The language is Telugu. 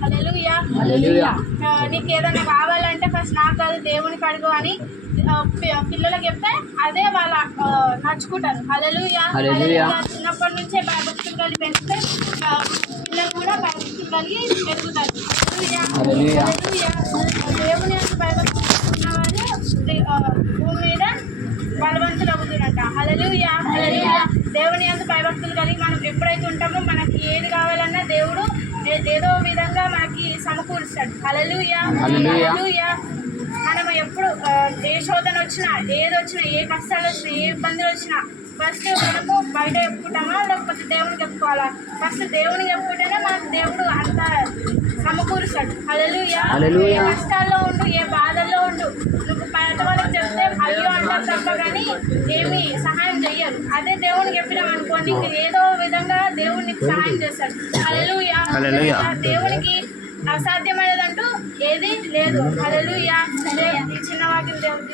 హల్లెలూయా. నీకు ఏదైనా కావాలంటే ఫస్ట్ నాకు కాదు దేవునికి అడుగు అని పిల్లలకి చెప్తే అదే వాళ్ళ నడుచుకుంటారు. హల్లెలూయా. చిన్నప్పటి నుంచే భయభక్తులు కలిగి పెంచితే పిల్లలు కూడా భయభక్తులు కలిగి ఎదుగుతారు. హల్లెలూయా. దేవుని యొక్క భయభక్తులు ఉన్నవారు భూమి మీద బలవంతులు అవుతున్నట్ట. హల్లెలూయా. దేవుని యొక్క భయభక్తులు కలిగి మనం ఎప్పుడైతే ఉంటామో మనకి ఏది కావాలన్నా దేవుడు ఏదో విధంగా మనకి సమకూరుస్తాడు. హల్లెలూయా. మనం ఎప్పుడు ఏ శోధన వచ్చినా ఏది వచ్చినా ఏ కష్టాలు వచ్చినా ఏ ఇబ్బందులు వచ్చినా ఫస్ట్ మనము బయట చెప్పుకుంటామా లేకపోతే దేవునికి చెప్పుకోవాలా? ఫస్ట్ దేవునికి చెప్పుకుంటేనే మనకు దేవుడు అంత సమకూరుస్తాడు. హల్లెలూయా. ఏ కష్టాల్లో ఉండు ఏ బాధల్లో ఉండు నువ్వు బయట వాళ్ళకి చెప్తే అయ్యో అంటారు తప్ప కానీ ఏమి సహాయం చెయ్యరు. అదే దేవునికి చెప్పినాం అనుకో నీకు ఏదో విధంగా దేవుడు నీకు సహాయం చేస్తాడు. హల్లెలూయా. దేవునికి అసాధ్యమైనదంటూ ఏది లేదు. హల్లెలూయా. ఈ చిన్న వాక్యం దేవుడు